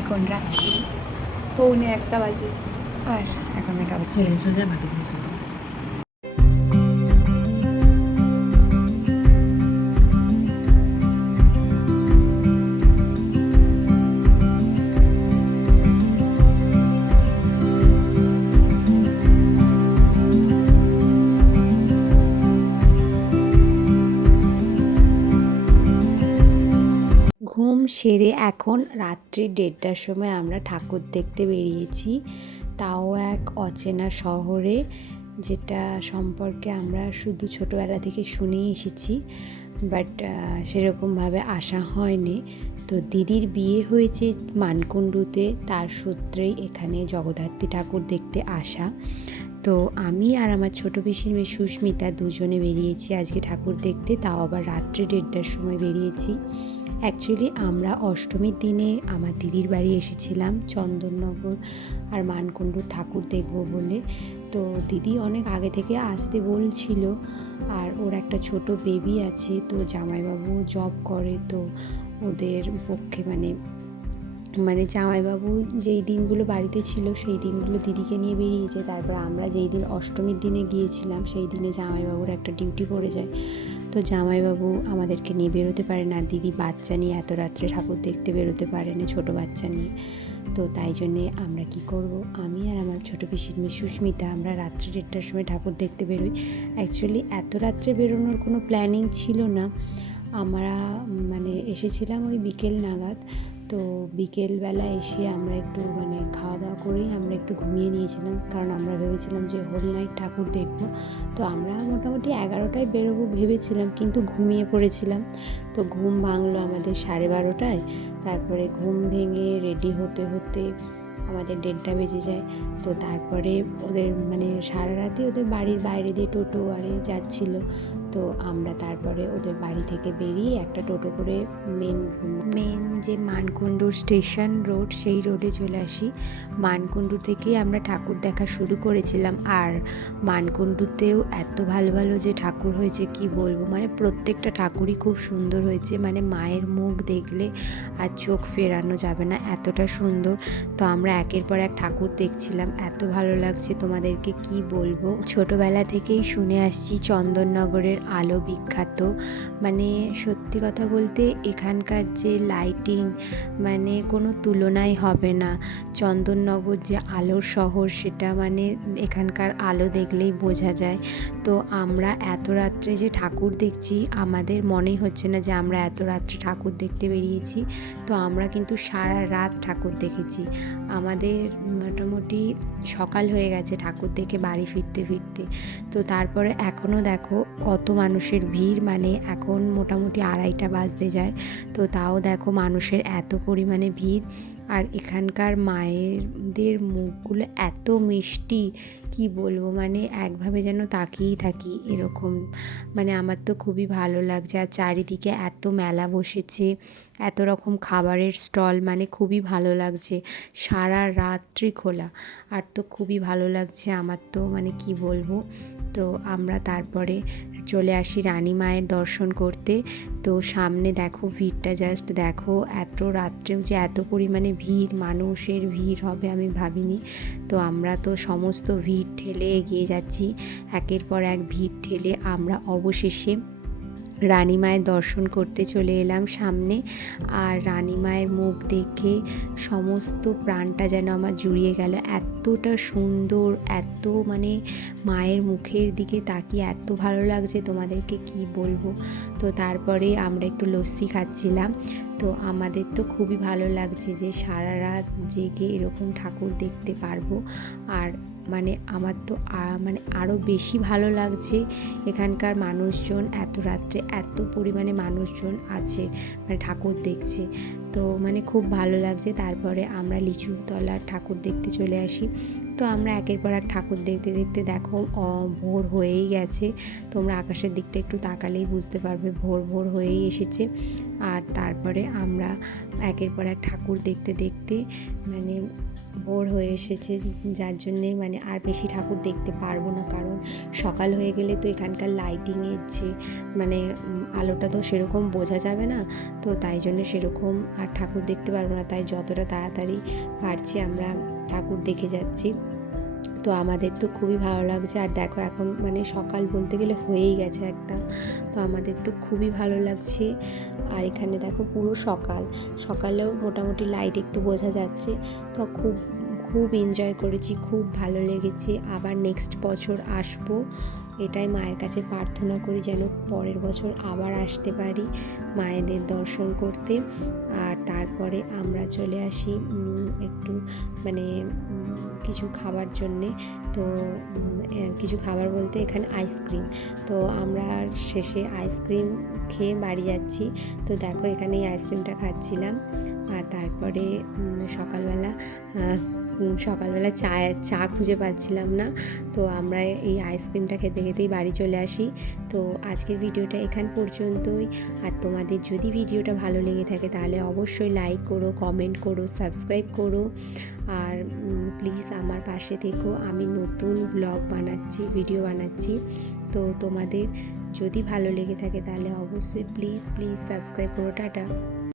এখন রাত্রি 1:45 বাজে, আর এখন মেকআপ হচ্ছে। ঘুম সেরে এখন রাত্রি 1:30টার সময় আমরা ঠাকুর দেখতে বেরিয়েছি, তাও এক অচেনা শহরে, যেটা সম্পর্কে আমরা শুধু ছোটোবেলা থেকে শুনেই এসেছি, বাট সেরকমভাবে আসা হয়নি। তো দিদির বিয়ে হয়েছে মানকুণ্ডুতে, তার সূত্রেই এখানে জগদ্ধাত্রী ঠাকুর দেখতে আসা। তো আমি আর আমার ছোটো পিসির মেয়ে সুস্মিতা দুজনে বেরিয়েছি আজকে ঠাকুর দেখতে, তাও আবার রাত্রি 1:30টার সময় বেরিয়েছি। অ্যাকচুয়ালি আমরা অষ্টমীর দিনে আমার দিদির বাড়ি এসেছিলাম চন্দননগর আর মানকুণ্ডুর ঠাকুর দেখব বলে। তো দিদি অনেক আগে থেকে আসতে বলছিল, আর ওর একটা ছোট বেবি আছে, তো জামাইবাবু জব করে, তো ওদের পক্ষে মানে জামাইবাবু যেই দিনগুলো বাড়িতে ছিল সেই দিনগুলো দিদিকে নিয়ে বেরিয়েছে। তারপর আমরা যেই দিন অষ্টমীর দিনে গিয়েছিলাম সেই দিনে জামাইবাবুর একটা ডিউটি পড়ে যায়, তো জামাইবাবু আমাদেরকে নিয়ে বেরোতে পারে না। দিদি বাচ্চা নিয়ে এত রাত্রে ঠাকুর দেখতে বেরোতে পারে না, ছোটো বাচ্চা নিয়ে। তো তাই জন্যে আমরা কি করব, আমি আর আমার ছোটো পিসির মেয়ে সুস্মিতা আমরা রাত্রি 1:30টার সময় ঠাকুর দেখতে বেরোই। অ্যাকচুয়ালি এত রাত্রে বেরোনোর কোনো প্ল্যানিং ছিল না, আমরা এসেছিলাম ওই বিকেল নাগাদ। তো বিকেলবেলা এসে আমরা একটু খাওয়া দাওয়া করেই আমরা একটু ঘুমিয়ে নিয়েছিলাম, কারণ আমরা ভেবেছিলাম যে হোল নাইট ঠাকুর দেখব। তো আমরা মোটামুটি 11টায় বেরোবো ভেবেছিলাম, কিন্তু ঘুমিয়ে পড়েছিলাম। তো ঘুম ভাঙলো আমাদের 12:30টায়। তারপরে ঘুম ভেঙে রেডি হতে হতে আমাদের 1:30টা বেজে যায়। তো তারপরে ওদের সারা রাতই ওদের বাড়ির বাইরে দিয়ে টোটো আরে যাচ্ছিলো। তো আমরা তারপরে ওদের বাড়ি থেকে বেরিয়ে একটা টোটো করে মেন যে মানকুণ্ডুর স্টেশন রোড সেই রোডে চলে আসি। মানকুণ্ডু থেকেই আমরা ঠাকুর দেখা শুরু করেছিলাম, আর মানকুণ্ডুতেও এত ভালো ভালো যে ঠাকুর হয়েছে কি বলবো, প্রত্যেকটা ঠাকুরই খুব সুন্দর হয়েছে, মায়ের মুখ দেখলে আর চোখ ফেরানো যাবে না, এতটা সুন্দর। তো আমরা একের পর এক ঠাকুর দেখছিলাম, এত ভালো লাগছে তোমাদেরকে কি বলবো। ছোটবেলা থেকেই শুনে আসছি চন্দননগরের আলো বিখ্যাত, সত্যি কথা বলতে এখানকার যে লাইটিং কোনো তুলনাই হবে না। চন্দননগর যে আলোর শহর, সেটা এখানকার আলো দেখলেই বোঝা যায়। তো আমরা এত রাত্রে যে ঠাকুর দেখছি আমাদের মনেই হচ্ছে না যে আমরা এত রাত্রে ঠাকুর দেখতে বেরিয়েছি। তো আমরা কিন্তু সারা রাত ঠাকুর দেখেছি, আমাদের মোটামুটি সকাল হয়ে গেছে ঠাকুর দেখে বাড়ি ফিরতে ফিরতে। তো তারপরে এখনও দেখো কত মানুষের ভিড়, এখন মোটামুটি 2:30টা বাজতে যায়, তো তাও দেখো মানুষের এত পরিমাণে ভিড়। আর এখানকার মায়েদের মুখগুলো এত মিষ্টি কি বলবো, একভাবে যেন তাকিয়েই থাকি এরকম। আমার তো খুবই ভালো লাগছে। আর চারিদিকে এত মেলা বসেছে, এত রকম খাবারের স্টল, খুবই ভালো লাগছে, সারা রাত্রি খোলা। আর তো খুবই ভালো লাগছে আমার তো, কি বলবো। তো আমরা তারপরে চলে আসি রানী মায়ের দর্শন করতে। তো সামনে দেখো ভিড়টা, জাস্ট দেখো, এত রাত্রেও যে এত পরিমাণে ভিড়, মানুষের ভিড় হবে আমি ভাবিনি। তো আমরা তো সমস্ত ভিড় ঠেলে এগিয়ে যাচ্ছি, একের পর এক ভিড় ঠেলে আমরা অবশেষে রানী মায়ের দর্শন করতে চলে এলাম সামনে। আর রানী মায়ের মুখ দেখে সমস্ত প্রাণটা যেন আমার জুড়িয়ে গেল, এতটা সুন্দর, এত মায়ের মুখের দিকে তাকিয়ে এত ভালো লাগছে তোমাদেরকে কি বলবো। তো তারপরে আমরা একটু লস্যি খাচ্ছিলাম। তো আমাদের তো খুবই ভালো লাগছে যে সারা রাত জেগে এরকম ঠাকুর দেখতে পারবো। আর আমার তো আরও বেশি ভালো লাগছে এখানকার মানুষজন, এত রাত্রে এত পরিমাণে মানুষজন আছে ঠাকুর দেখছে, তো খুব ভালো লাগছে। তারপরে আমরা লিচুতলার ঠাকুর দেখতে চলে আসি। তো আমরা একের পর এক ঠাকুর দেখতে দেখতে দেখো ভোর হয়েই গেছে, তোমরা আকাশের দিকটা একটু তাকালেই বুঝতে পারবে ভোর ভোর হয়েই এসেছে। আর তারপরে আমরা একের পর এক ঠাকুর দেখতে দেখতে মানে বোর হয়ে এসেছে, যার জন্যে মানে আর বেশি ঠাকুর দেখতে পারবো না, কারণ সকাল হয়ে গেলে তো এখানকার লাইটিংয়ের যে মানে আলোটা তো সেরকম বোঝা যাবে না, তো তাই জন্য সেরকম আর ঠাকুর দেখতে পারবো না, তাই যতটা তাড়াতাড়ি পারছি আমরা ঠাকুর দেখে যাচ্ছি। তো আমাদের তো খুবই ভালো লাগছে। আর দেখো এখন মানে সকাল বলতে গেলে হয়েই গেছে একটা, তো আমাদের তো খুবই ভালো লাগছে। আর এখানে দেখো পুরো সকালেও মোটামুটি লাইট একটু বোঝা যাচ্ছে, তো খুব খুব এনজয় করেছি, খুব ভালো লেগেছে। আবার নেক্সট বছর আসবো, এটাই মায়ের কাছে প্রার্থনা করি যেন পরের বছর আবার আসতে পারি মায়েদের দর্শন করতে। আর তারপরে আমরা চলে আসি একটু মানে কিছু খাবার জন্যে। তো কিছু খাবার বলতে এখানে আইসক্রিম, তো আমরা শেষে আইসক্রিম খেয়ে বাড়ি যাচ্ছি। তো দেখো এখানে এই আইসক্রিমটা খাচ্ছিলাম। আর তারপরে সকালবেলা চা খুঁজে পাচ্ছিলাম না, তো আমরা এই আইসক্রিমটা খেতে খেতেই বাড়ি চলে আসি। তো আজকের ভিডিওটা এখান পর্যন্তই। আর তোমাদের যদি ভিডিওটা ভালো লেগে থাকে তাহলে অবশ্যই লাইক করো, কমেন্ট করো, সাবস্ক্রাইব করো। আর প্লিজ আমার পাশে থেকো, আমি নতুন ব্লগ বানাচ্ছি, ভিডিও বানাচ্ছি। তো তোমাদের যদি ভালো লেগে থাকে তাহলে অবশ্যই প্লিজ সাবস্ক্রাইব করো। টাটা।